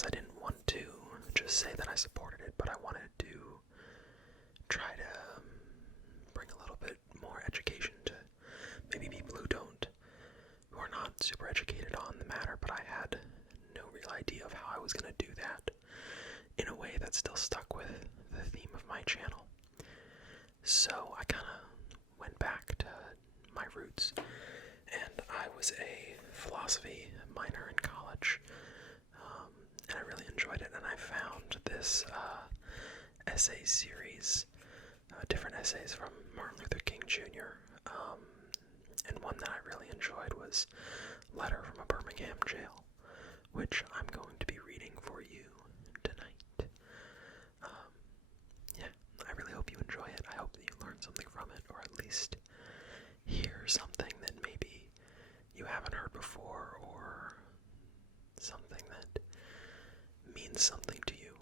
because I didn't want to just say that I supported it, but I wanted to try to bring a little bit more education to maybe people who are not super educated on the matter, but I had no real idea of how I was going to do that in a way that still stuck with the theme of my channel. So I kind of went back to my roots, and I was a philosophy minor in college, and I really enjoyed it, and I found this essay series, different essays from Martin Luther King Jr., and one that I really enjoyed was Letter from a Birmingham Jail, which I'm going to be reading for you tonight. Yeah, I really hope you enjoy it. I hope that you learn something from it, or at least hear something that maybe you haven't heard before, or something that means something to you.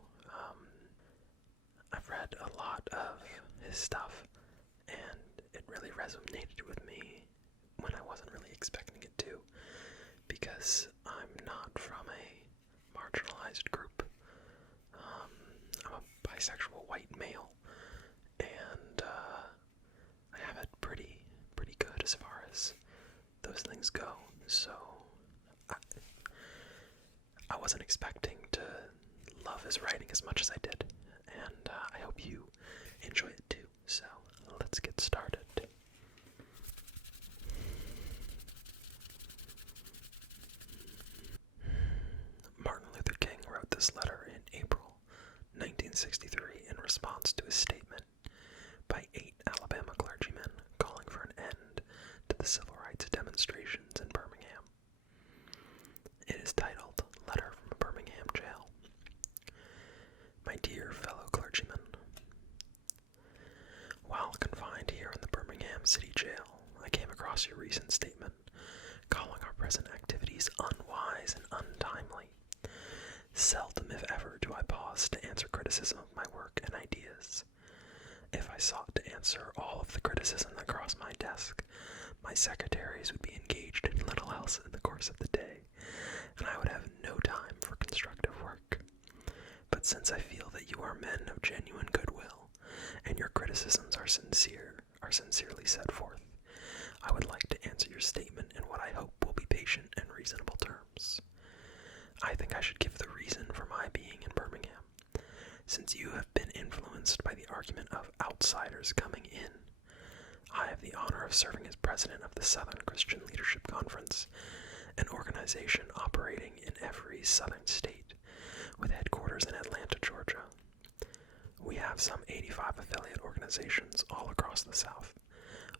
I've read a lot of his stuff, and it really resonated with me when I wasn't really expecting it to, because I'm not from a marginalized group. I'm a bisexual white male, and I have it pretty good as far as those things go, so I wasn't expecting to love his writing as much as I did, and I hope you enjoy it too. So let's get started. Martin Luther King wrote this letter in April 1963 in response to a statement by 8 Alabama clergymen calling for an end to the civil rights demonstrations in Birmingham. It is titled Letter from a Birmingham Jail. My dear fellow clergymen, while confined here in the Birmingham City Jail, I came across your recent statement calling our present activities unwise and untimely. Seldom, if ever, do I pause to answer criticism of my work and ideas. If I sought to answer all of the criticism that crossed my desk, my secretaries would be engaged in little else in the course of the day, and I would have no time for constructive work. But since I feel that you are men of genuine goodwill, and your criticisms are sincerely set forth, I would like to answer your statement in what I hope will be patient and reasonable terms. I think I should give the reason for my being in Birmingham, since you have been influenced by the argument of outsiders coming in. I have the honor of serving as president of the Southern Christian Leadership Conference, an organization operating in every southern state, with headquarters in Atlanta, Georgia. We have some 85 affiliate organizations all across the South,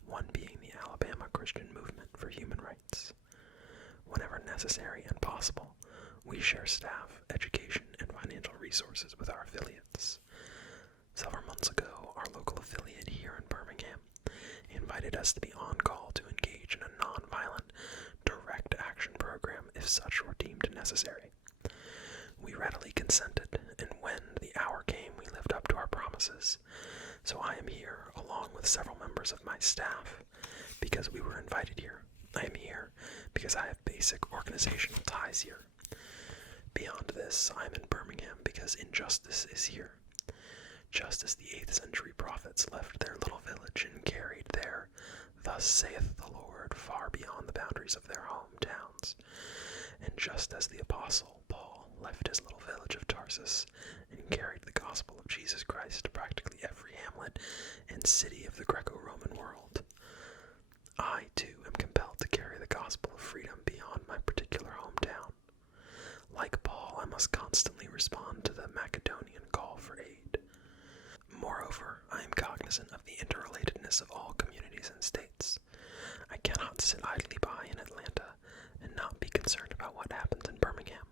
one being the Alabama Christian Movement for Human Rights. Whenever necessary and possible, we share staff, education, and financial resources with our affiliates. Several months ago, our local affiliate here in Birmingham invited us to be on call to engage in a nonviolent, direct action program if such were deemed necessary. We readily consented, and when the hour came, we lived up to our promises. So I am here, along with several members of my staff, because we were invited here. I am here because I have basic organizational ties here. Beyond this, I am in Birmingham because injustice is here. Just as the 8th century prophets left their little village and carried their "Thus saith the Lord" far beyond the boundaries of their hometowns, and just as the apostle Paul left his little village of Tarsus and carried the gospel of Jesus Christ to practically every hamlet and city of the Greco-Roman world, I too am compelled to carry the gospel of freedom beyond my particular hometown. Like Paul, I must constantly respond to the Macedonian call for aid. Moreover, I am cognizant of the interrelatedness of all communities and states. I cannot sit idly by in Atlanta and not be concerned about what happens in Birmingham.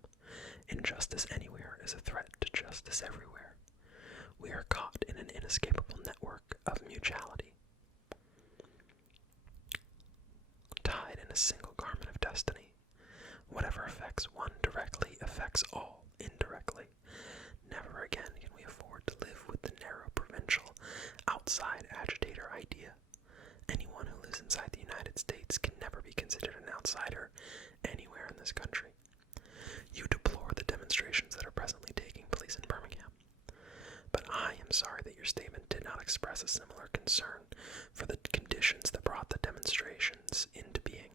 Injustice anywhere is a threat to justice everywhere. We are caught in an inescapable network of mutuality, tied in a single garment of destiny. Whatever affects one directly affects all indirectly. Never again can we afford to live with the narrow provincial, outside agitator idea. Anyone who lives inside the United States can never be considered an outsider anywhere in this country. You deplore the demonstrations that are express a similar concern for the conditions that brought the demonstrations into being.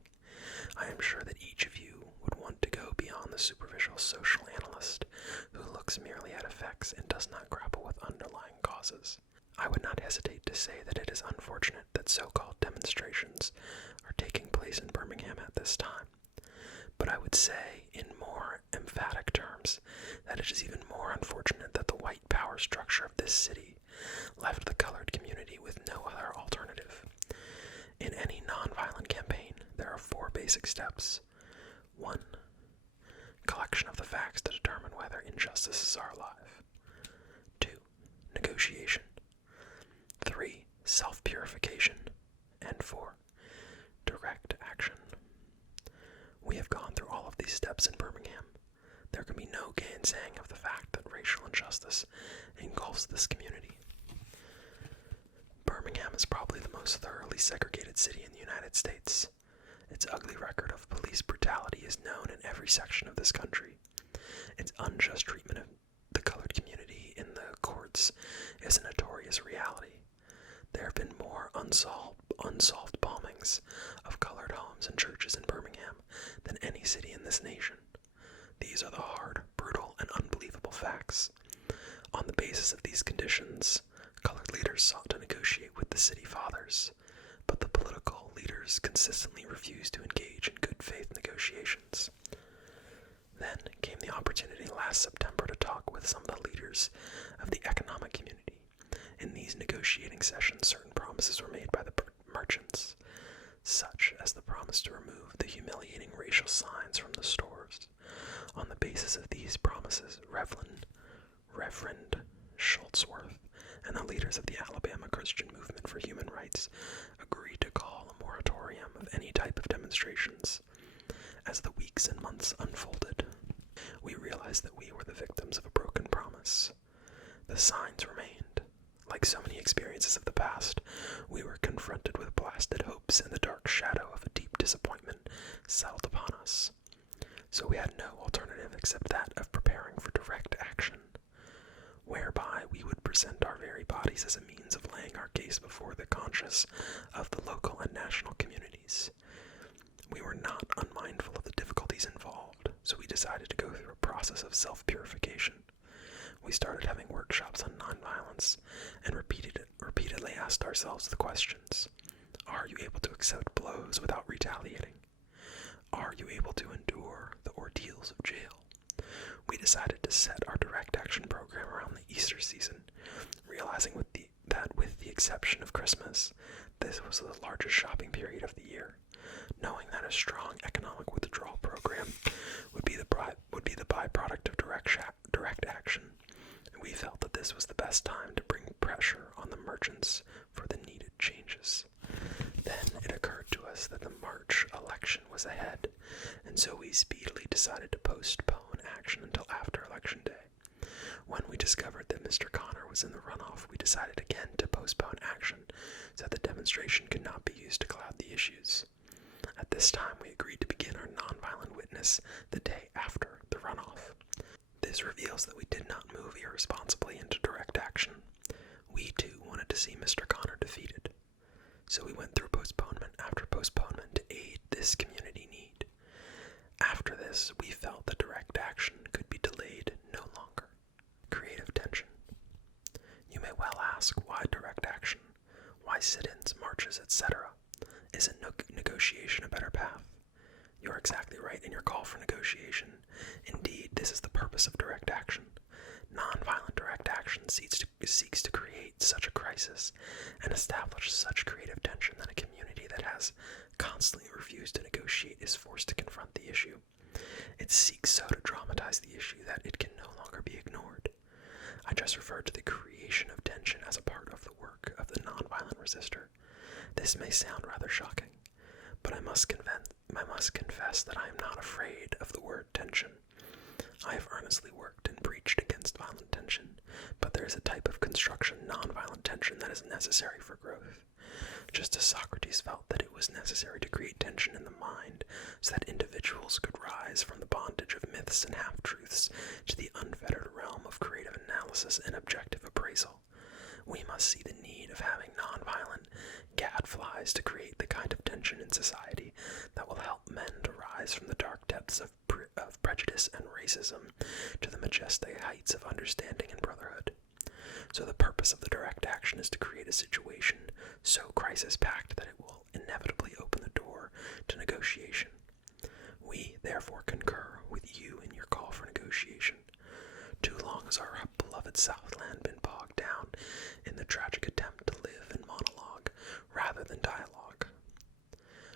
I am sure that each of you would want to go beyond the superficial social analyst who looks merely at effects and does not grapple with underlying causes. I would not hesitate to say that it is unfortunate that so-called demonstrations are taking place in Birmingham at this time, but I would say, in more emphatic terms, that it is even more unfortunate that the white power structure of this city left the colored community with no other alternative. In any nonviolent campaign, there are 4 basic steps. 1. Collection of the facts to determine whether injustices are alive. 2. Negotiation. 3. Self-purification. And 4. Direct action. We have gone through all of these steps in Birmingham. There can be no gainsaying of the fact that racial injustice engulfs this community. Birmingham is probably the most thoroughly segregated city in the United States. Its ugly record of police brutality is known in every section of this country. Its unjust treatment of the colored community in the courts is a notorious reality. There have been more unsolved bombings of colored homes and churches in Birmingham than any city in this nation. These are the hard, brutal, and unbelievable facts. On the basis of these conditions, colored leaders sought to negotiate with the city fathers, but the political leaders consistently refused to engage in good faith negotiations. Then came the opportunity last September to talk with some of the leaders of the economic community. In these negotiating sessions, certain promises were made by the merchants, such as the promise to remove the humiliating racial signs from the stores. On the basis of these promises, Reverend Schultzworth and the leaders of the Alabama Christian Movement for Human Rights agreed to call a moratorium of any type of demonstrations. As the weeks and months unfolded, we realized that we were the victims of a broken promise. The signs remained. Like so many experiences of the past, we were confronted with blasted hopes, and the dark shadow of a deep disappointment settled upon us. So we had no alternative except that of preparing for direct action, whereby we would present our very bodies as a means of laying our case before the conscience of the local and national communities. We were not unmindful of the difficulties involved, so we decided to go through a process of self-purification. We started having workshops on nonviolence and repeatedly asked ourselves the questions: are you able to accept blows without retaliating? Are you able to endure the ordeals of jail? We decided to set our direct action program around the Easter season, realizing that with the exception of Christmas, this was the largest shopping period of the year. Knowing that a strong economic withdrawal program would be the byproduct of direct action, we felt that this was the best time to bring pressure on the merchants for the needed changes. Then it occurred to us that the March election was ahead, and so we speedily decided to postpone action until after Election Day. When we discovered that Mr. Connor was in the runoff, we decided again to postpone action so that the demonstration could not be used to cloud the issues. At this time, we agreed to begin our nonviolent witness the day after the runoff. This reveals that we did not move irresponsibly into direct action. We, too, wanted to see Mr. Connor defeated. So we went through postponement after postponement to aid this community need. After this, we felt that direct action could be delayed no longer. Creative tension. You may well ask, why direct action? Why sit-ins, marches, etc.? Isn't negotiation a better path? You're exactly right in your call for negotiation. Indeed, this is the purpose of direct action. Nonviolent direct action seeks to create such a crisis and establish such creative tension that a community that has constantly refused to negotiate is forced to confront the issue. It seeks so to dramatize the issue that it can no longer be ignored. I just referred to the creation of tension as a part of the work of the nonviolent resistor. This may sound rather shocking, but I must confess that I am not afraid of the word tension. I have earnestly worked and preached against violent tension, but there is a type of construction, nonviolent tension, that is necessary for growth. Just as Socrates felt that it was necessary to create tension in the mind so that individuals could rise from the bondage of myths and half-truths to the unfettered realm of creative analysis and objective appraisal, We must see the need of having nonviolent gadflies to create the kind of tension in society that will help men to rise from the dark depths of prejudice and racism to the majestic heights of understanding and brotherhood. So the purpose of the direct action is to create a situation so crisis-packed that it will inevitably open the door to negotiation. We, therefore, concur with you in your call for negotiation. Too long has our beloved Southland been bogged down in the tragic attempt to live in monologue rather than dialogue.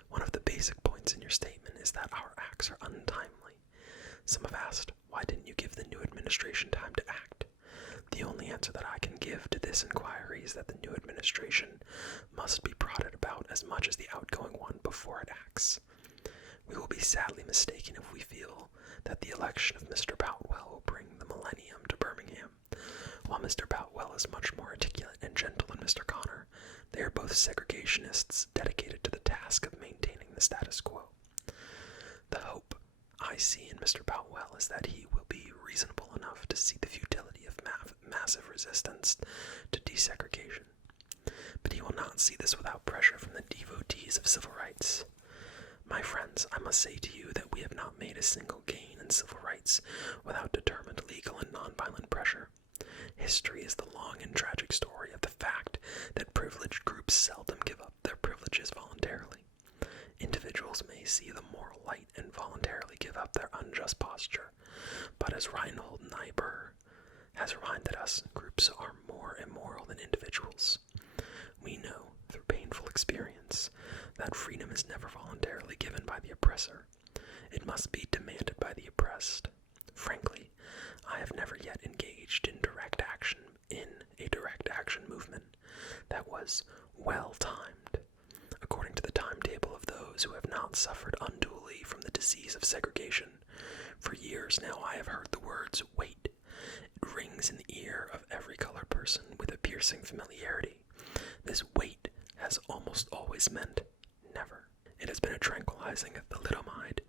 One of the basic points in your statement is that our acts are untimely. Some have asked, why didn't you give the new administration time to act? The only answer that I can give to this inquiry is that the new administration must be prodded about as much as the outgoing one before it acts. We will be sadly mistaken if we feel that the election of Mr. Boutwell will bring the millennium to Birmingham. While Mr. Boutwell is much more articulate and gentle than Mr. Connor, they are both segregationists dedicated to the task of maintaining the status quo. The hope I see in Mr. Boutwell is that he will be reasonable enough to see the futility of massive resistance to desegregation. But he will not see this without pressure from the devotees of civil rights. My friends, I must say to you that we have not made a single gain in civil rights without determined legal and nonviolent pressure. History is the long and tragic story of the fact that privileged groups seldom give up their privileges voluntarily. Individuals may see the moral light and voluntarily give up their unjust posture, but as Reinhold Niebuhr has reminded us, groups are more immoral than individuals. We know, through painful experience, that freedom is never voluntarily given by the oppressor. It must be demanded by the oppressed. Frankly, I have never yet engaged in a direct action movement that was well-timed, according to the timetable of those who have not suffered unduly from the disease of segregation. For years now I have heard the words, wait. It rings in the ear of every colored person with a piercing familiarity. This wait has almost always meant never. It has been a tranquilizing thalidomide,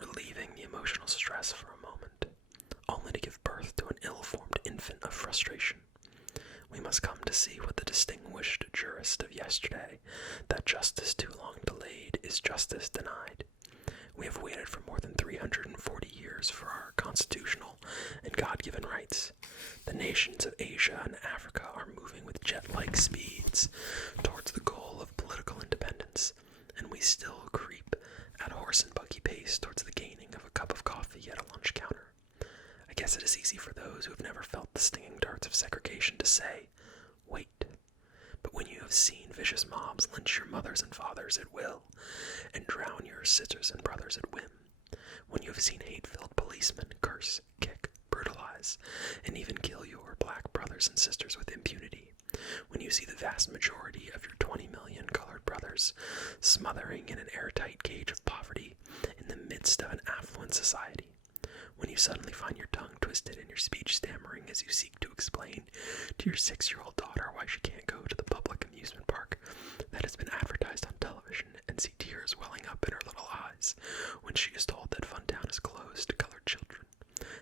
relieving the emotional stress for a moment, only to give birth to an ill-formed infant of frustration. We must come to see what the distinguished jurist of yesterday, that justice too long delayed is justice denied. We have waited for more than 340 years for our constitutional and God-given rights. The nations of Asia and Africa are moving with jet-like speeds towards the goal of political independence, and we still creep at horse and buggy pace towards the gaining of a cup of coffee at a lunch counter. I guess it is easy for those who have never felt the stinging darts of segregation to say, wait. But when you have seen vicious mobs lynch your mothers and fathers at will, and drown your sisters and brothers at whim, when you have seen hate-filled policemen curse, kick, brutalize, and even kill your black brothers and sisters with impunity, when you see the vast majority of your 20 million colored brothers smothering in an airtight cage of poverty in the midst of an affluent society, when you suddenly find your tongue twisted and your speech stammering as you seek to explain to your 6-year-old daughter why she can't go to the public amusement park that has been advertised on television, and see tears welling up in her little eyes when she is told that Funtown is closed to colored children,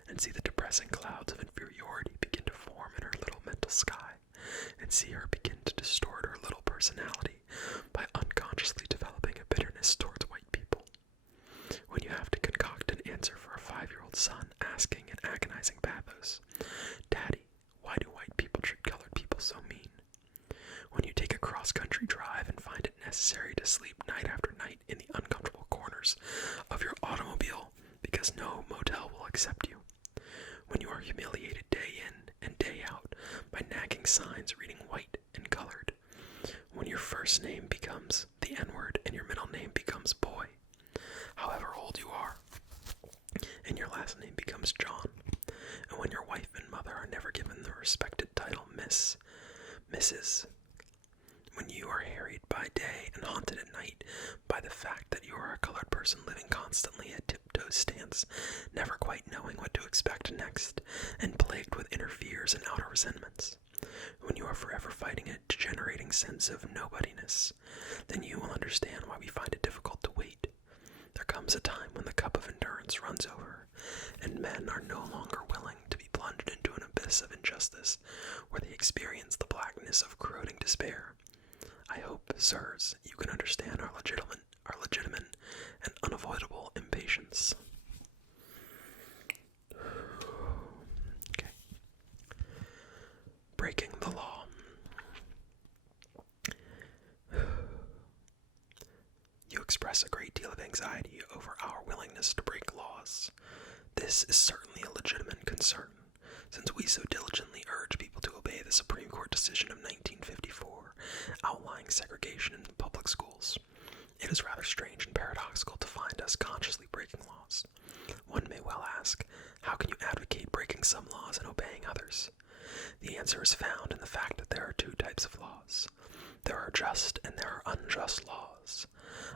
and see the depressing clouds of inferiority begin to form in her little mental sky, and see her begin to distort her little personality by unconsciously developing a bitterness towards white people. When you have to concoct an answer for a 5-year-old son asking in agonizing pathos, Daddy, why do white people treat colored people so mean? When you take a cross-country drive and find it necessary to sleep night after night in the uncomfortable corners of your automobile because no motel will accept you. When you are humiliated day in and day out by nagging signs reading white and colored. When your first name becomes the N-word and your middle name becomes boy, however old you are, and your last name becomes John, and when your wife and mother are never given the respected title Miss, Mrs., when you are harried by day and haunted at night by the fact that you are a colored person living constantly at tiptoe stance, never quite knowing what to expect next, and plagued with inner fears and outer resentments, when you are forever fighting a degenerating sense of nobodiness, then you will understand why we find it difficult to wait. There comes a time when the cup of endurance runs over, and men are no longer willing to be plunged into an abyss of injustice, where they experience the blackness of corroding despair. I hope, sirs, you can understand our legitimate and unavoidable impatience. Okay. Breaking the law. You express a great deal of anxiety over our willingness to break laws. This is certainly a legitimate concern, since we so diligently urge people to obey the Supreme Court decision of 1954, outlining segregation in the public schools. It is rather strange and paradoxical to find us consciously breaking laws. One may well ask, how can you advocate breaking some laws and obeying others? The answer is found in the fact that there are two types of laws. There are just and there are unjust laws.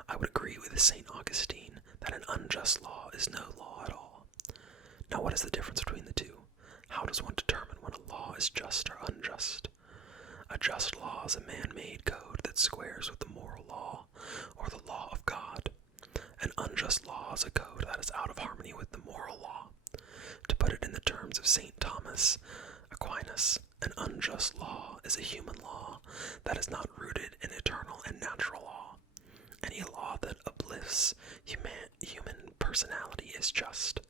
I would agree with St. Augustine that an unjust law is no law at all. Now, what is the difference between the two? How does one determine when a law is just or unjust? A just law is a man-made code that squares with the moral law or the law of God. An unjust law is a code that is out of harmony with the moral law. To put it in the terms of St. Thomas Aquinas, an unjust law is a human law that is not rooted in eternal and natural law. Any law that uplifts human personality is just.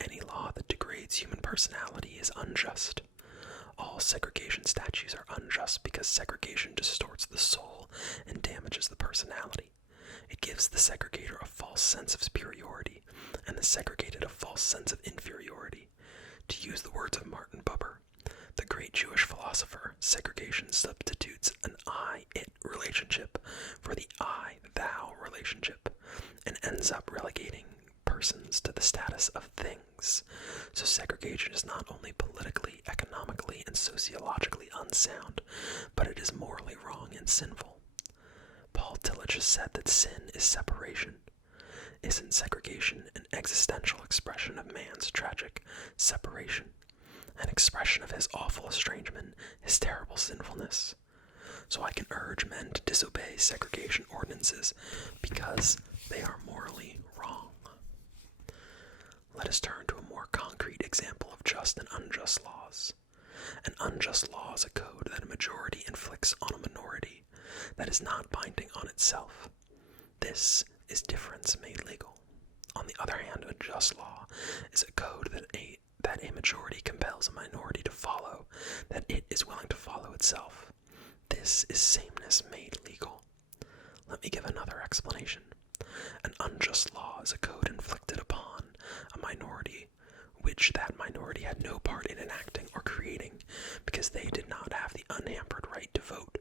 Any law that degrades human personality is unjust. All segregation statutes are unjust because segregation distorts the soul and damages the personality. It gives the segregator a false sense of superiority and the segregated a false sense of inferiority. To use the words of Martin Buber, the great Jewish philosopher, segregation substitutes an I-it relationship for the I-thou relationship and ends up relegating persons to the status of things. So segregation is not only politically, economically, and sociologically unsound, but it is morally wrong and sinful. Paul Tillich has said that sin is separation. Isn't segregation an existential expression of man's tragic separation? An expression of his awful estrangement, his terrible sinfulness? So I can urge men to disobey segregation ordinances because they are morally wrong. Let us turn to a more concrete example of just and unjust laws. An unjust law is a code that a majority inflicts on a minority that is not binding on itself. This is difference made legal. On the other hand, a just law is a code that a majority compels a minority to follow, that it is willing to follow itself. This is sameness made legal. Let me give another explanation. An unjust law is a code inflicted upon a minority which that minority had no part in enacting or creating because they did not have the unhampered right to vote.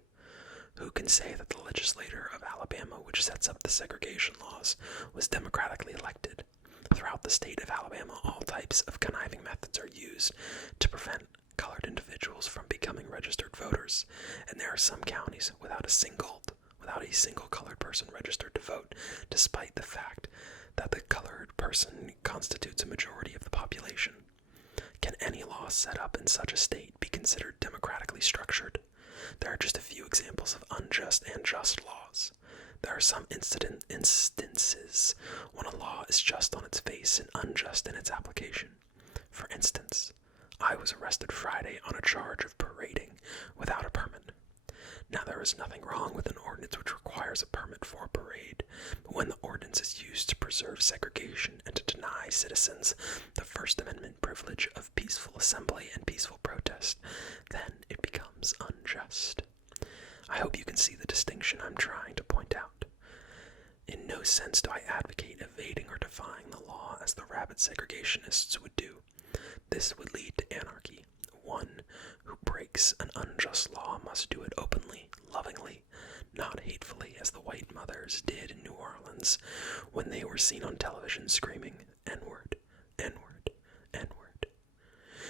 Who can say that the legislator of Alabama, which sets up the segregation laws, was democratically elected? Throughout the state of Alabama, all types of conniving methods are used to prevent colored individuals from becoming registered voters, and there are some counties without a single colored person registered to vote, despite the fact that the colored person constitutes a majority of the population. Can any law set up in such a state be considered democratically structured? There are just a few examples of unjust and just laws. There are some instances when a law is just on its face and unjust in its application. For instance, I was arrested Friday on a charge of parading without a permit. Now, there is nothing wrong with an ordinance which requires a permit for a parade, but when the ordinance is used to preserve segregation and to deny citizens the First Amendment privilege of peaceful assembly and peaceful protest, then it becomes unjust. I hope you can see the distinction I'm trying to point out. In no sense do I advocate evading or defying the law as the rabid segregationists would do. This would lead to anarchy. One who breaks an unjust law must do it openly, lovingly, not hatefully as the white mothers did in New Orleans when they were seen on television screaming, "N-word, N-word, N-word."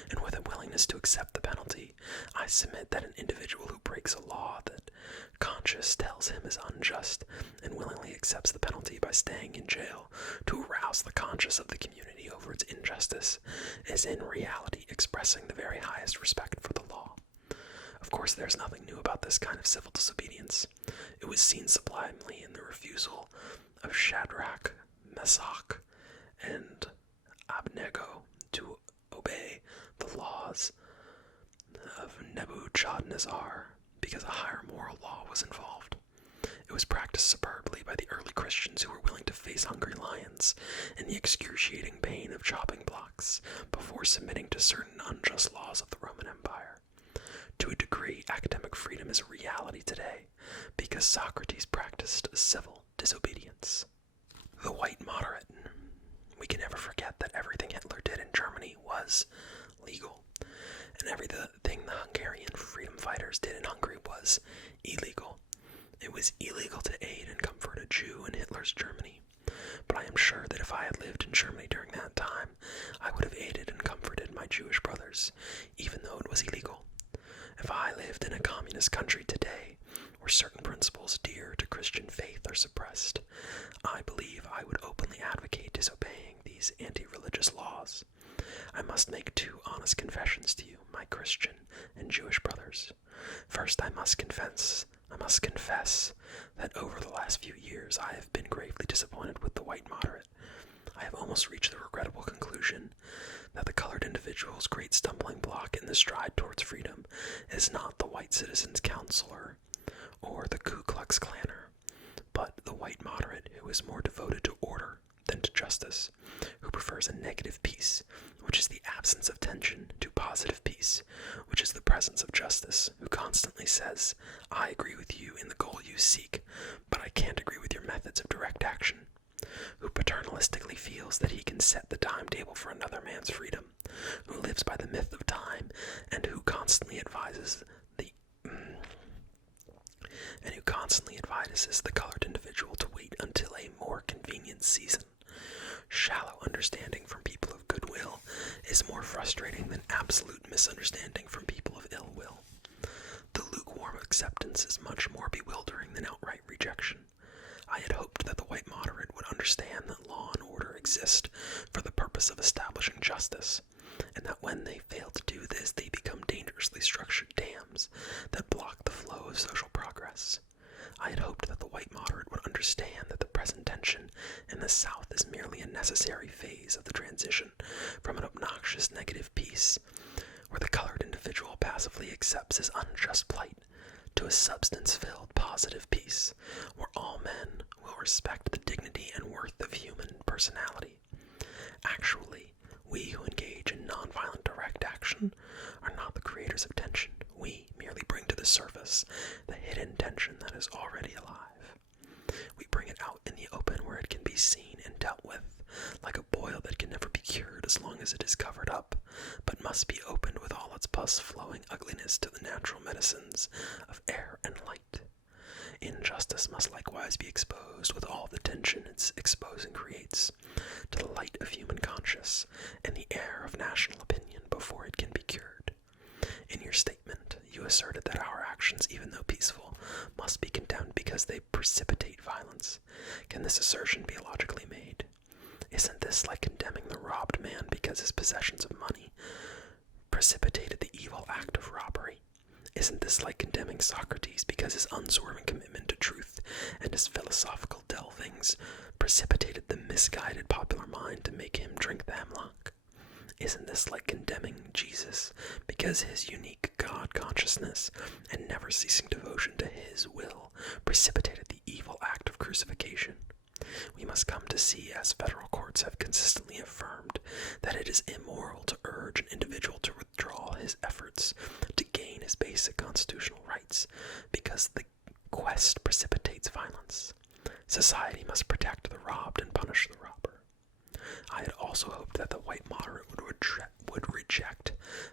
And with a willingness to accept the penalty, I submit that an individual who breaks a law that conscience tells him is unjust and willingly accepts the penalty by staying in jail to arouse the conscience of the community over its injustice is in reality expressing the very highest respect for the law. Of course, there's nothing new about this kind of civil disobedience. It was seen sublimely in the refusal of Shadrach, Meshach, and Abednego to obey the laws of Nebuchadnezzar because a higher moral law was involved. It was practiced superbly by the early Christians who were willing to face hungry lions and the excruciating pain of chopping blocks before submitting to certain unjust laws of the Roman Empire. To a degree, academic freedom is a reality today because Socrates practiced civil disobedience. The white moderate. We can never forget that everything Hitler did in Germany was legal, and everything the Hungarian freedom fighters did in Hungary was illegal. It was illegal to aid and comfort a Jew in Hitler's Germany, but I am sure that if I had lived in Germany during that time, I would have aided and comforted my Jewish brothers, even though it was illegal. If I lived in a communist country today, where certain principles dear to Christian faith are suppressed, I believe I would openly advocate disobeying these anti-religious laws. I must make two honest confessions to you, my Christian and Jewish brothers. First, I must confess that over the last few years I have been gravely disappointed with the white moderate. I have almost reached the regrettable conclusion that the colored individual's great stumbling block in the stride towards freedom is not the white citizen's counselor or the Ku Klux Klanner, but the white moderate who is more devoted to order than to justice, who prefers a negative peace, which is the absence of tension, to positive peace, which is the presence of justice, who constantly says, I agree with you in the goal you seek, but I can't agree with your methods of direct action, who paternalistically feels that he can set the timetable for another man's freedom, who lives by the myth of time, and who constantly advises the colored individual to wait until a more convenient season. Shallow understanding from people of goodwill is more frustrating than absolute misunderstanding from people of ill will. The lukewarm acceptance is much more bewildering than outright rejection. I had hoped that the white moderate would understand that law and order exist for the purpose of establishing justice, and that when they fail to do this, they become dangerously structured dams that block the flow of social progress. I had hoped that the white moderate would understand that the present tension in the South is merely a necessary phase of the transition from an obnoxious negative peace, where the colored individual passively accepts his unjust plight, to a substance-filled positive peace, where all men will respect the dignity and worth of human personality. Actually, we who engage in nonviolent direct action are not the creators of tension. We merely bring to the surface the hidden tension that is already alive. We bring it out in the open where it can be seen and dealt with, like a boil that can never be cured as long as it is covered up, but must be opened with all its pus-flowing ugliness to the natural medicines of air and light. Injustice must likewise be exposed with all the tension its exposing creates, to the light of human conscience and the air of national opinion before it can be cured. In your statement, you asserted that our actions, even though peaceful, must be condemned because they precipitate violence. Can this assertion be logically made? Isn't this like condemning the robbed man because his possessions of money precipitated the evil act of robbery? Isn't this like condemning Socrates because his unswerving commitment to truth and his philosophical delvings precipitated the misguided popular mind to make him drink the hemlock? Isn't this like condemning Jesus because his unique God consciousness and never-ceasing devotion to his will precipitated the evil act of crucifixion? We must come to see, as federal courts have consistently affirmed, that it is immoral to urge an individual to withdraw his efforts to gain his basic constitutional rights because the quest precipitates violence. Society must protect the robbed and punish the robber. I had also hoped that the white moderate would reject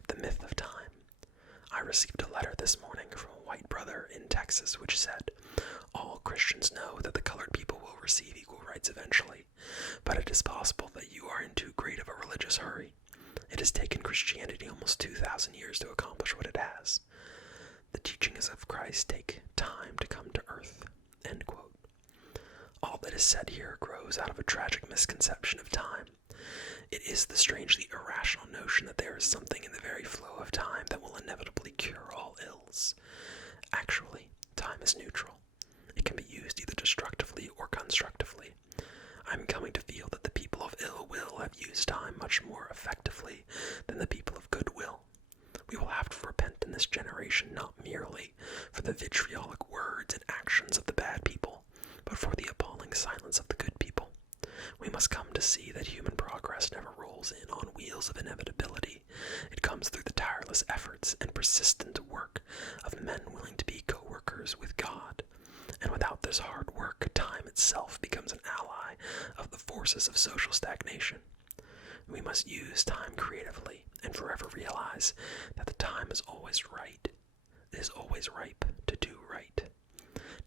the myth of time. I received a letter this morning from a white brother in Texas which said, all Christians know that the colored people will receive equal rights eventually, but it is possible that you are in too great of a religious hurry. It has taken Christianity almost 2,000 years to accomplish what it has. The teachings of Christ take time to come to earth. End quote. All that is said here grows out of a tragic misconception of time. It is the strangely irrational notion that there is something in the very flow of time that will inevitably cure all ills. Actually, time is neutral. It can be used either destructively or constructively. I'm coming to feel that the people of ill will have used time much more effectively than the people of good will this generation not merely for the vitriolic words and actions of the bad people, but for the appalling silence of the good people. We must come to see that human progress never rolls in on wheels of inevitability. It comes through the tireless efforts and persistent work of men willing to be co-workers with God. And without this hard work, time itself becomes an ally of the forces of social stagnation. We must use time creatively and forever realize that the time is always ripe to do right.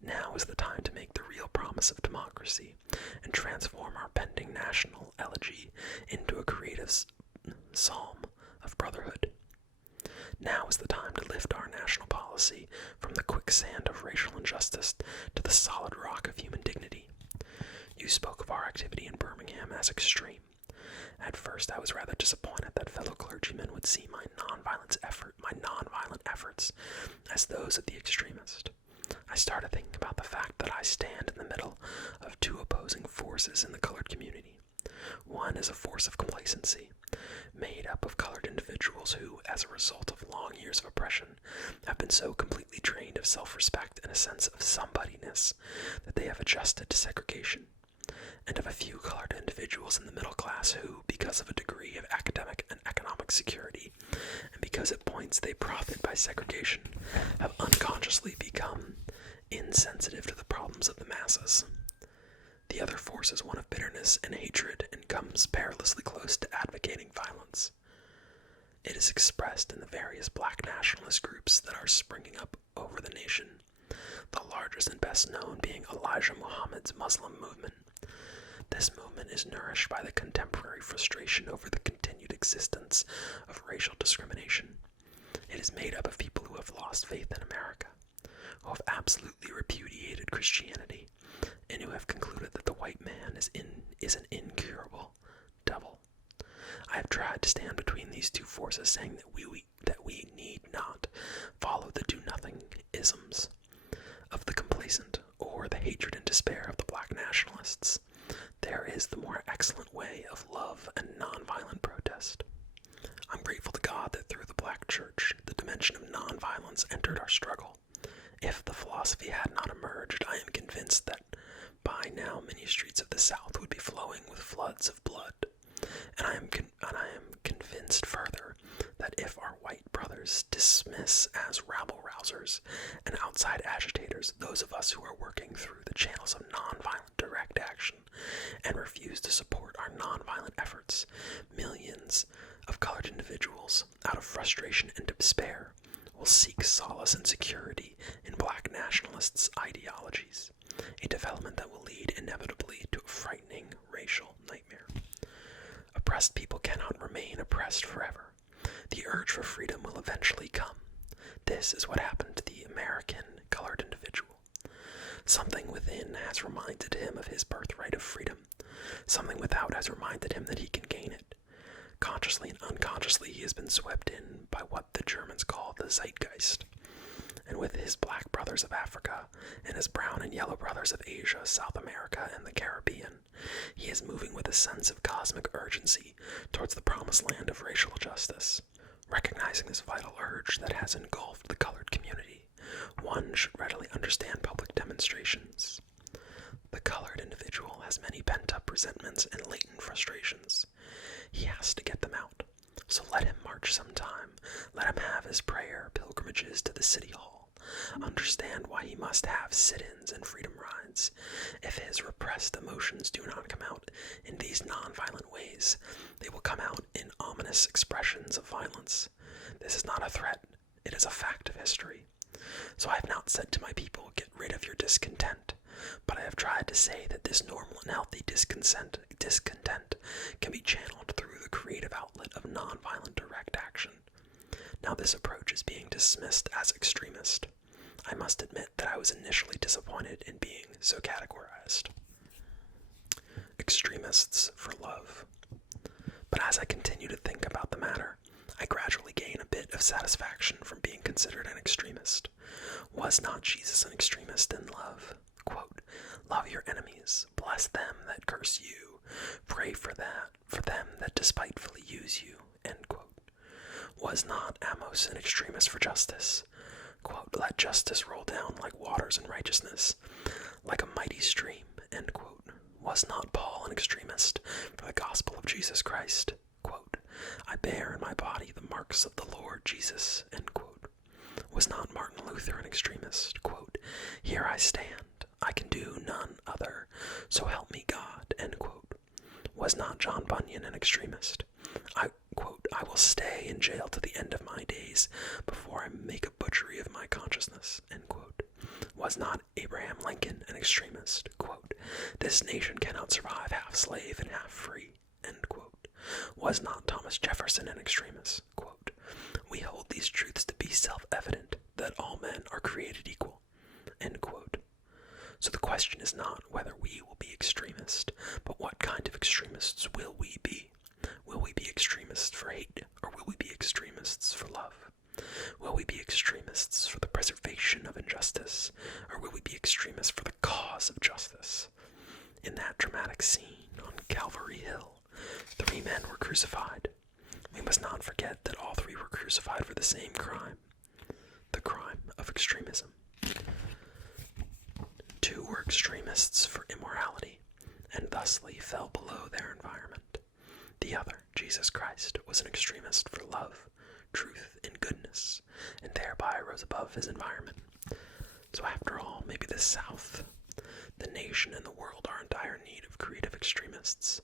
Now is the time to make the real promise of democracy and transform our pending national elegy into a creative psalm of brotherhood. Now is the time to lift our national policy from the quicksand of racial injustice to the solid rock of human dignity. You spoke of our activity in Birmingham as extreme. At first, I was rather disappointed that fellow clergymen would see my nonviolent efforts as those of the extremist. I started thinking about the fact that I stand in the middle of two opposing forces in the colored community. One is a force of complacency, made up of colored individuals who, as a result of long years of oppression, have been so completely drained of self-respect and a sense of somebodyness that they have adjusted to segregation, and of a few colored individuals in the middle class who, because of a degree of academic and economic security, and because at points they profit by segregation, have unconsciously become insensitive to the problems of the masses. The other force is one of bitterness and hatred and comes perilously close to advocating violence. It is expressed in the various black nationalist groups that are springing up over the nation, the largest and best known being Elijah Muhammad's Muslim movement. This movement is nourished by the contemporary frustration over the continued existence of racial discrimination. It is made up of people who have lost faith in America, who have absolutely repudiated Christianity, and who have concluded that the white man is an incurable devil. I have tried to stand between these two forces, saying that we need not follow the do-nothing isms of the complacent or the hatred and despair of the black nationalists. There is the more excellent way of love and nonviolent protest. I'm grateful to God that through the black church, the dimension of nonviolence entered our struggle. If the philosophy had not emerged, I am convinced that by now many streets of the South would be flowing with floods of blood. And I am convinced further that if our white brothers dismiss as rabble-rousers and outside agitators those of us who are working through the channels of nonviolent direct action and refuse to support our nonviolent efforts, millions of colored individuals, out of frustration and despair, will seek solace and security in black nationalists' ideologies, a development that will lead inevitably to a frightening racial nightmare. Oppressed people cannot remain oppressed forever. The urge for freedom will eventually come. This is what happened to the American colored individual. Something within has reminded him of his birthright of freedom. Something without has reminded him that he can gain it. Consciously and unconsciously, he has been swept in by what the Germans call the zeitgeist. And with his black brothers of Africa and his brown and yellow brothers of Asia, South America, and the Caribbean, he is moving with a sense of cosmic urgency towards the promised land of racial justice. Recognizing this vital urge that has engulfed the colored community, one should readily understand public demonstrations. The colored individual has many pent-up resentments and latent frustrations. He has to get them out. So let him march sometime. Let him have his prayer pilgrimages to the city hall. Understand why he must have sit-ins and freedom rides. If his repressed emotions do not come out in these nonviolent ways, they will come out in ominous expressions of violence. This is not a threat. It is a fact of history. So I have not said to my people, get rid of your discontent, but I have tried to say that this normal and healthy discontent can be channeled through the creative outlet of nonviolent direct action. Now this approach is being dismissed as extremist. I must admit that I was initially disappointed in being so categorized. Extremists for love. But as I continue to think about the matter, I gradually gain a bit of satisfaction from being considered an extremist. Was not Jesus an extremist in love? Quote, love your enemies, bless them that curse you, pray for them that despitefully use you, end quote. Was not foremost an extremist for justice. Quote, let justice roll down like waters in righteousness, like a mighty stream, end quote. Was not Paul an extremist for the gospel of Jesus Christ? Quote, I bear in my body the marks of the Lord Jesus, end quote. Was not Martin Luther an extremist? Quote, here I stand, I can do none other, so help me God, end quote. Was not John Bunyan an extremist? Quote, I will stay in jail to the end of my days before I make a butchery of my consciousness, end quote. Was not Abraham Lincoln an extremist? Quote, this nation cannot survive half slave and half free, end quote. Was not Thomas Jefferson an extremist? Quote, we hold these truths to be self-evident, that all men are created equal, end quote. So the question is not whether we will be extremists, but what kind of extremists will we be? Will we be extremists for hate, or will we be extremists for love? Will we be extremists for the preservation of injustice, or will we be extremists for the cause of justice? In that dramatic scene on Calvary Hill, 3 men were crucified. We must not forget that all 3 were crucified for the same crime, the crime of extremism. 2 were extremists for immorality, and thusly fell below their environment. The other, Jesus Christ, was an extremist for love, truth, and goodness, and thereby rose above his environment. So after all, maybe the South, the nation, and the world are in dire need of creative extremists.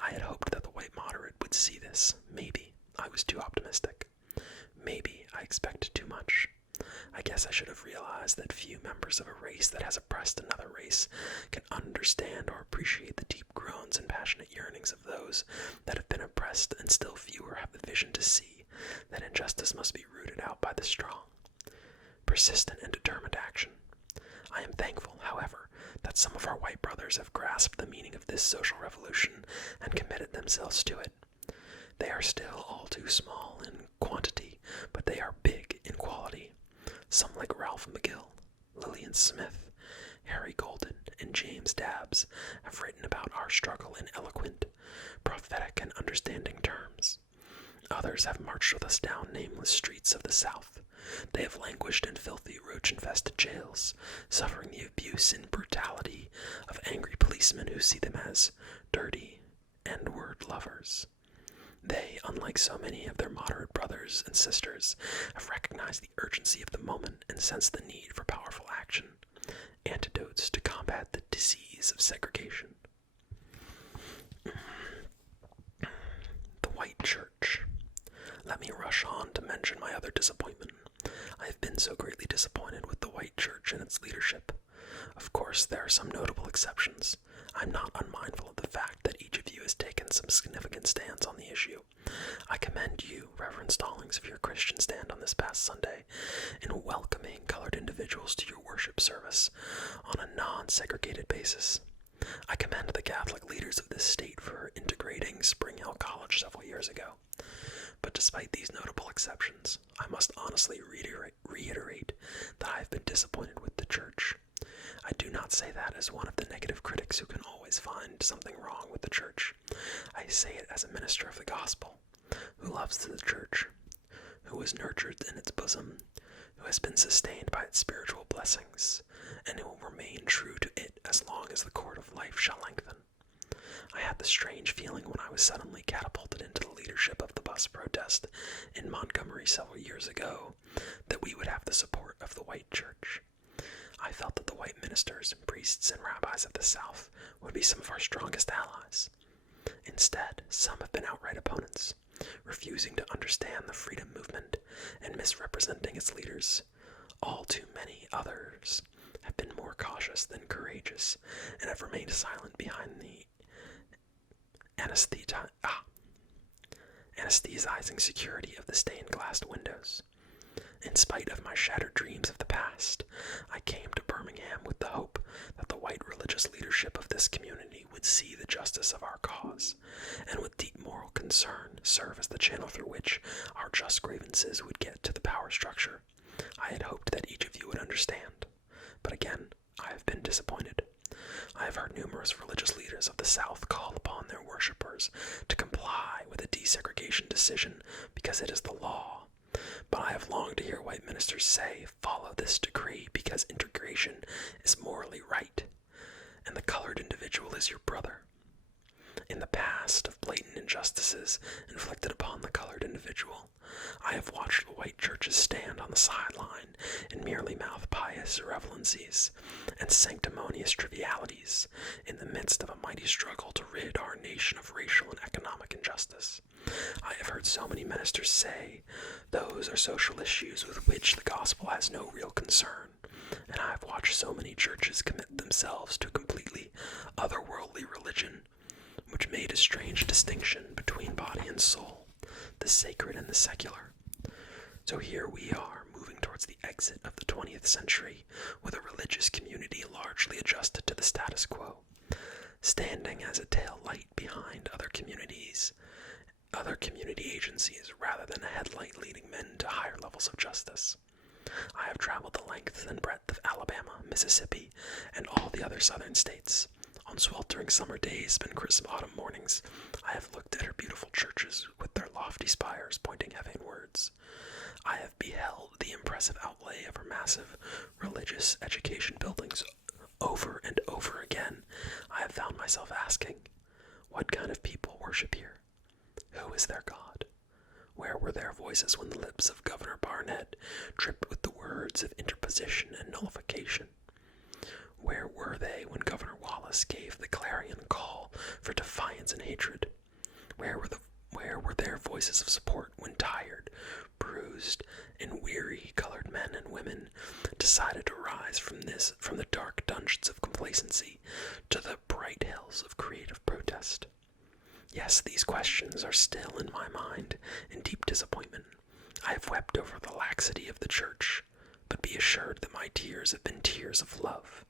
I had hoped that the white moderate would see this. Maybe I was too optimistic. Maybe I expected too much. I guess I should have realized that few members of a race that has oppressed another race can understand or appreciate the deep groans and passionate yearnings of those that have been oppressed, and still fewer have the vision to see that injustice must be rooted out by the strong. Persistent and determined action. I am thankful, however, that some of our white brothers have grasped the meaning of this social revolution and committed themselves to it. They are still all too small in quantity, but they are big in quality. Some like Ralph McGill, Lillian Smith, Harry Golden, and James Dabbs have written about our struggle in eloquent, prophetic, and understanding terms. Others have marched with us down nameless streets of the South. They have languished in filthy, roach-infested jails, suffering the abuse and brutality of angry policemen who see them as dirty N-word lovers. They, unlike so many of their moderate brothers and sisters, have recognized the urgency of the moment and sensed the need for powerful action, antidotes to combat the disease of segregation. The white church. Let me rush on to mention my other disappointment. I have been so greatly disappointed with the white church and its leadership. Of course, there are some notable exceptions. I'm not unmindful of the fact that each of you has taken some significant stands on the issue. I commend you, Reverend Stallings, for your Christian stand on this past Sunday in welcoming colored individuals to your worship service on a non-segregated basis. I commend the Catholic leaders of this state for integrating Spring Hill College several years ago. But despite these notable exceptions, I must honestly reiterate that I have been disappointed with the church. I do not say that as one of the negative critics who can always find something wrong with the church. I say it as a minister of the gospel, who loves the church, who was nurtured in its bosom, who has been sustained by its spiritual blessings, and who will remain true to it as long as the cord of life shall lengthen. I had the strange feeling when I was suddenly catapulted into the leadership of the bus protest in Montgomery several years ago that we would have the support of the white church. I felt that the white ministers, priests, and rabbis of the South would be some of our strongest allies. Instead, some have been outright opponents, refusing to understand the freedom movement and misrepresenting its leaders. All too many others have been more cautious than courageous and have remained silent behind the anesthetizing security of the stained-glass windows. In spite of my shattered dreams of the past, I came to Birmingham with the hope that the white religious leadership of this community would see the justice of our cause, and with deep moral concern serve as the channel through which our just grievances would get to the power structure. I had hoped that each of you would understand, but again, I have been disappointed. I have heard numerous religious leaders of the South call upon their worshippers to comply with a desegregation decision because it is the law. But I have longed to hear white ministers say, follow this decree because integration is morally right, and the colored individual is your brother. In the past of blatant injustices inflicted upon the colored individual, I have watched the white churches stand on the sideline and merely mouth pious irrelevancies and sanctimonious trivialities in the midst of a mighty struggle to rid our nation of racial and economic injustice. I have heard so many ministers say those are social issues with which the gospel has no real concern, and I have watched so many churches commit themselves to a completely otherworldly religion, which made a strange distinction between body and soul, the sacred and the secular. So here we are, moving towards the exit of the 20th century, with a religious community largely adjusted to the status quo, standing as a tail light behind other community agencies, rather than a headlight leading men to higher levels of justice. I have traveled the length and breadth of Alabama, Mississippi, and all the other southern states. On sweltering summer days and crisp autumn mornings, I have looked at her beautiful churches with their lofty spires pointing heavenwards. I have beheld the impressive outlay of her massive religious education buildings over and over again. I have found myself asking, what kind of people worship here? Who is their God? Where were their voices when the lips of Governor Barnett dripped with the words of interposition and nullification? Where were they when Governor Wallace gave the clarion call for defiance and hatred? Where were their voices of support when tired, bruised, and weary colored men and women decided to rise from the dark dungeons of complacency to the bright hills of creative protest? Yes, these questions are still in my mind in deep disappointment. I have wept over the laxity of the church, but be assured that my tears have been tears of love.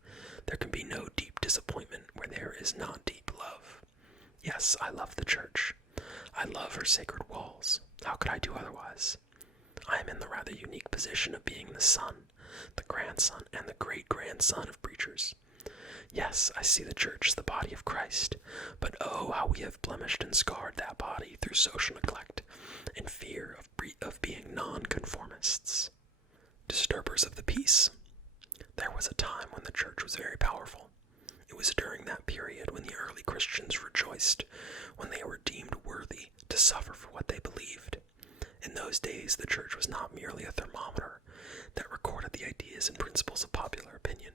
There can be no deep disappointment where there is not deep love. Yes, I love the church. I love her sacred walls. How could I do otherwise? I am in the rather unique position of being the son, the grandson, and the great-grandson of preachers. Yes, I see the church as the body of Christ, but oh, how we have blemished and scarred that body through social neglect and fear of being nonconformists. Disturbers of the peace. There was a time when the church was very powerful. It was during that period when the early Christians rejoiced when they were deemed worthy to suffer for what they believed. In those days, the church was not merely a thermometer that recorded the ideas and principles of popular opinion.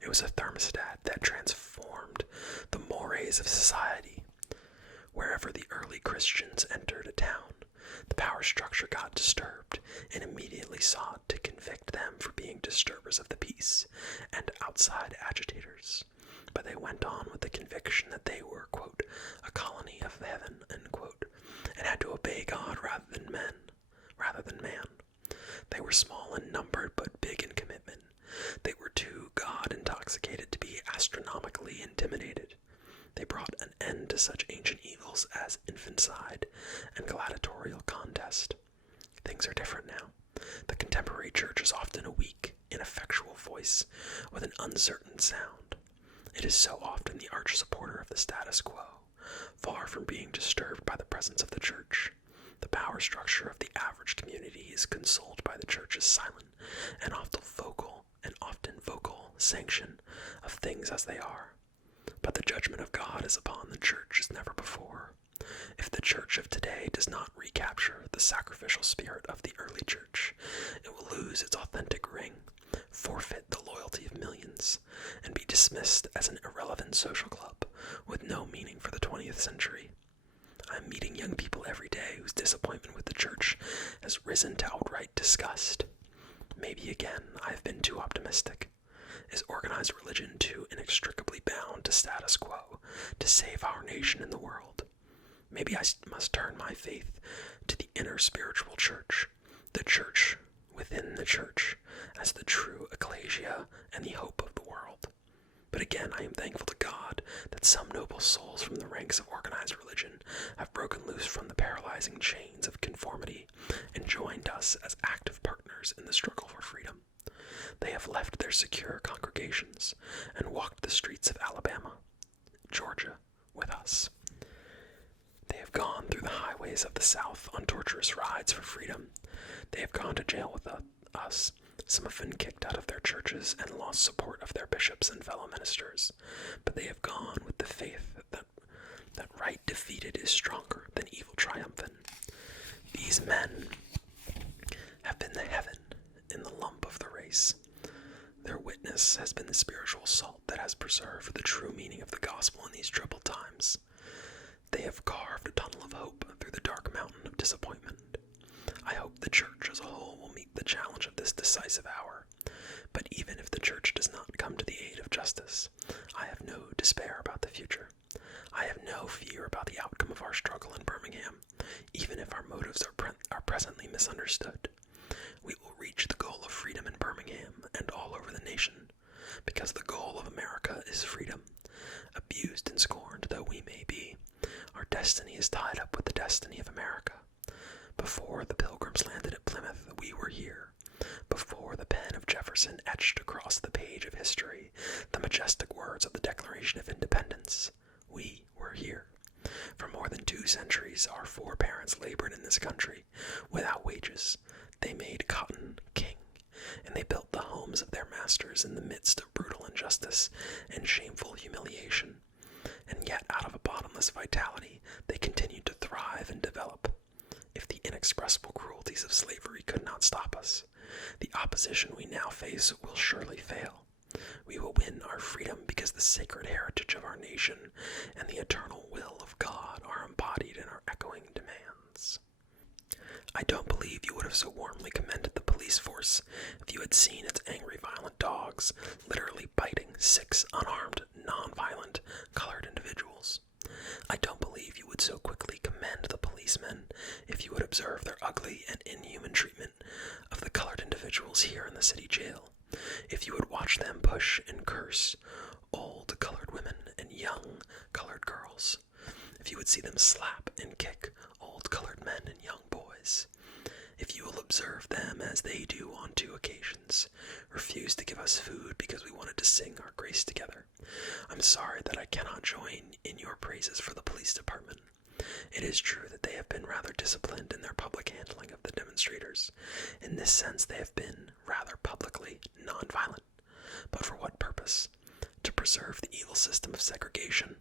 It was a thermostat that transformed the mores of society. Wherever the early Christians entered a town, the power structure got disturbed and immediately sought to convict them for being disturbers of the peace and outside agitators. But they went on with the conviction that they were, quote, a colony of heaven, end quote, and had to obey God rather than man. They were small in number but big in commitment. They were too God-intoxicated to be astronomically intimidated. They brought an end to such ancient evils as infanticide and gladiatorial contest. Things are different now. The contemporary church is often a weak, ineffectual voice with an uncertain sound. It is so often the arch supporter of the status quo, far from being disturbed by the presence of the church. The power structure of the average community is consoled by the church's silent and often vocal sanction of things as they are. But the judgment of God is upon the church as never before. If the church of today does not recapture the sacrificial spirit of the early church, it will lose its authentic ring, forfeit the loyalty of millions, and be dismissed as an irrelevant social club with no meaning for the 20th century. I am meeting young people every day whose disappointment with the church has risen to outright disgust. Maybe again I have been too optimistic. Is organized religion too inextricably bound to status quo to save our nation and the world? Maybe I must turn my faith to the inner spiritual church, the church within the church, as the true ecclesia and the hope of the world. But again, I am thankful to God that some noble souls from the ranks of organized religion have broken loose from the paralyzing chains of conformity and joined us as active partners in the struggle for freedom. They have left their secure congregations and walked the streets of Alabama, Georgia, with us. They have gone through the highways of the South on torturous rides for freedom. They have gone to jail with us. Some have been kicked out of their churches and lost support of their bishops and fellow ministers. But they have gone with the faith that right defeated is stronger than evil triumphant. These men have been the heaven in the lump of the race. Their witness has been the spiritual salt that has preserved the true meaning of the gospel in these troubled times. They have carved a tunnel of hope through the dark mountain of disappointment. I hope the church as a whole will meet the challenge of this decisive hour. But even if the church does not come to the aid of justice, I have no despair about the future. I have no fear about the outcome of our struggle in Birmingham, even if our motives are presently misunderstood. We will reach the goal of freedom in Birmingham and all over the nation, because the goal of America is freedom. Abused and scorned though we may be, our destiny is tied up with the destiny of America. Before the Pilgrims landed at Plymouth, we were here. Before the pen of Jefferson etched across the page of history the majestic words of the Declaration of Independence, we were here. For more than 2 centuries, our foreparents labored in this country without wages. They made cotton king, and they built the homes of their masters in the midst of brutal injustice and shameful humiliation. And yet, out of a bottomless vitality, they continued to thrive and develop. If the inexpressible cruelties of slavery could not stop us, the opposition we now face will surely fail. We will win our freedom because the sacred heritage of our nation and the eternal will of God are embodied in our echoing demands. I don't believe you would have so warmly commended the police force if you had seen its angry, violent dogs literally biting 6 unarmed, non-violent, colored individuals. I don't believe you would so quickly commend the policemen if you would observe their ugly and inhuman treatment of the colored individuals here in the city jail. If you would watch them push and curse old colored women and young colored girls. If you would see them slap and kick old colored men and young boys. If you will observe them as they do on 2 occasions, refuse to give us food because we wanted to sing our grace together. I'm sorry that I cannot join in your praises for the police department. It is true that they have been rather disciplined in their public handling of the demonstrators. In this sense, they have been rather publicly nonviolent. But for what purpose? To preserve the evil system of segregation.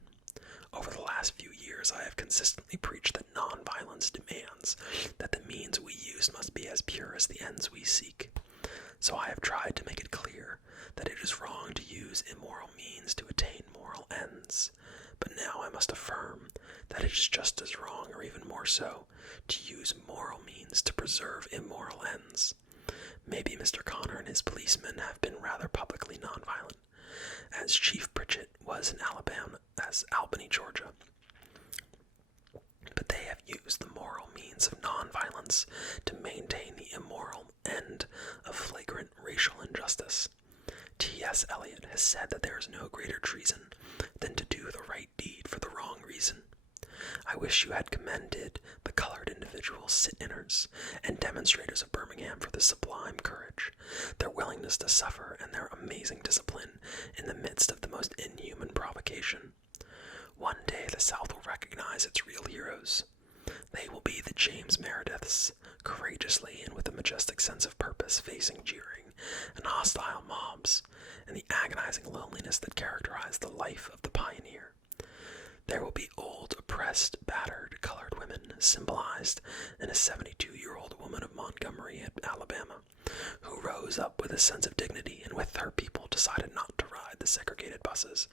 Over the last few years, I have consistently preached that nonviolence demands that the means we use must be as pure as the ends we seek. So I have tried to make it clear that it is wrong to use immoral means to attain moral ends. But now I must affirm that it is just as wrong, or even more so, to use moral means to preserve immoral ends. Maybe Mr. Connor and his policemen have been rather publicly nonviolent, as Chief Pritchett was in Albany, Georgia. But they have used the moral means of nonviolence to maintain the immoral end of flagrant racial injustice. T.S. Eliot has said that there is no greater treason than to do the right deed for the wrong reason. I wish you had commended the colored individual sit-inners and demonstrators of Birmingham for their sublime courage, their willingness to suffer, and their amazing discipline in the midst of the most inhuman provocation. One day the South will recognize its real heroes. They will be the James Merediths, courageously and with a majestic sense of purpose facing jeering and hostile mobs, and the agonizing loneliness that characterized the life of the pioneer. There will be old, oppressed, battered, colored women, symbolized in a 72-year-old woman of Montgomery, Alabama, who rose up with a sense of dignity and with her people decided not to ride the segregated buses,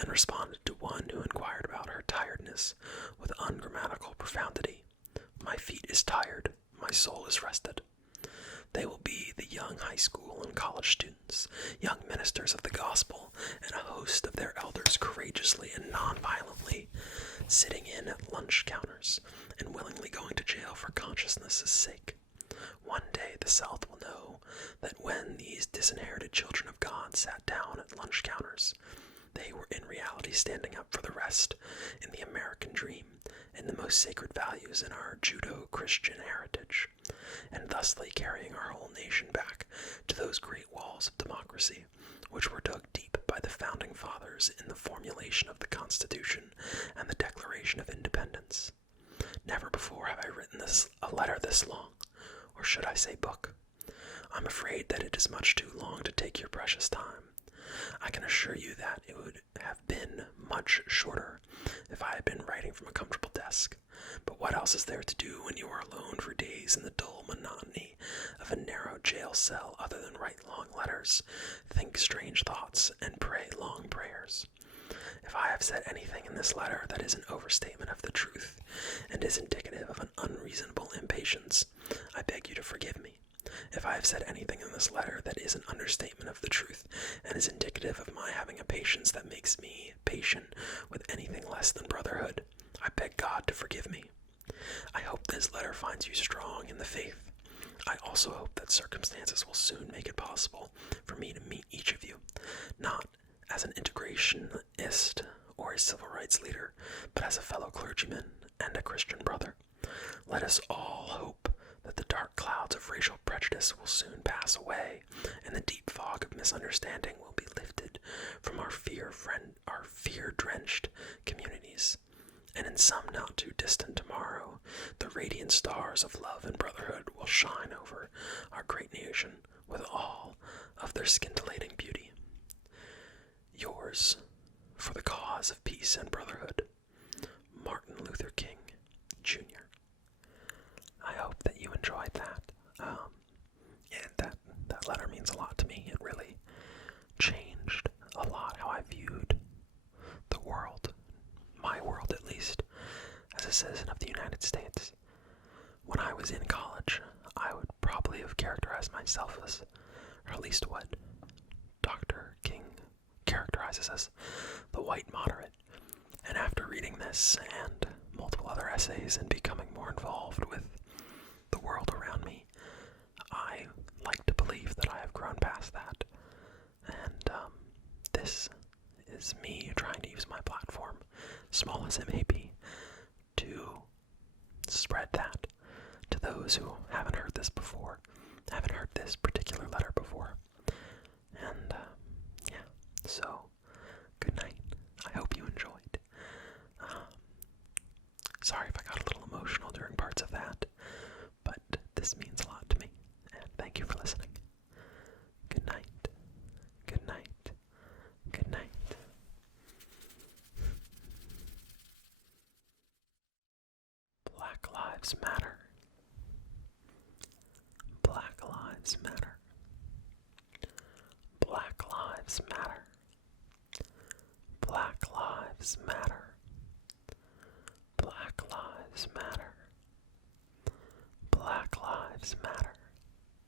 and responded to one who inquired about her tiredness with ungrammatical profundity. My feet is tired, my soul is rested. They will be the young high school and college students, young ministers of the gospel, and a host of their elders courageously and non-violently sitting in at lunch counters and willingly going to jail for consciousness' sake. One day the South will know that when these disinherited children of God sat down at lunch counters, they were in reality standing up for the rest in the American dream and the most sacred values in our Judeo-Christian heritage, and thusly carrying our whole nation back to those great walls of democracy, which were dug deep by the founding fathers in the formulation of the Constitution and the Declaration of Independence. letter this long, or should I say book. I'm afraid that it is much too long to take your precious time. I can assure you that it would have been much shorter if I had been writing from a comfortable desk. But what else is there to do when you are alone for days in the dull monotony of a narrow jail cell other than write long letters, think strange thoughts, and pray long prayers? If I have said anything in this letter that is an overstatement of the truth and is indicative of an unreasonable impatience, I beg you to forgive me. If I have said anything in this letter that is an understatement of the truth and is indicative of my having a patience that makes me patient with anything less than brotherhood, I beg God to forgive me. I hope this letter finds you strong in the faith. I also hope that circumstances will soon make it possible for me to meet each of you, not as an integrationist or a civil rights leader, but as a fellow clergyman and a Christian brother. Let us all hope that the dark clouds of racial prejudice will soon pass away, and the deep fog of misunderstanding will be lifted from our fear-drenched communities. And in some not too distant tomorrow, the radiant stars of love and brotherhood will shine over our great nation with all of their scintillating beauty. Yours, for the cause of peace and brotherhood, Martin Luther King, Jr. I hope that you enjoyed that. That letter means a lot to me. It really changed a lot how I viewed the world, my world at least, as a citizen of the United States. When I was in college, I would probably have characterized myself as, or at least what Dr. King characterizes as, the white moderate. And after reading this and multiple other essays and becoming more involved with the world around me, I like to believe that I have grown past that. And this is me trying to use my platform, small as it may be, to spread that to those who haven't heard this before, haven't heard this particular letter before. And so good night. I hope you enjoyed. Sorry if I got a little emotional during parts of that, but this means a lot to me, and thank you for listening. Good night. Good night. Good night. Black Lives Matter. Black Lives Matter. Black Lives Matter. Black Lives Matter. Black Lives Matter.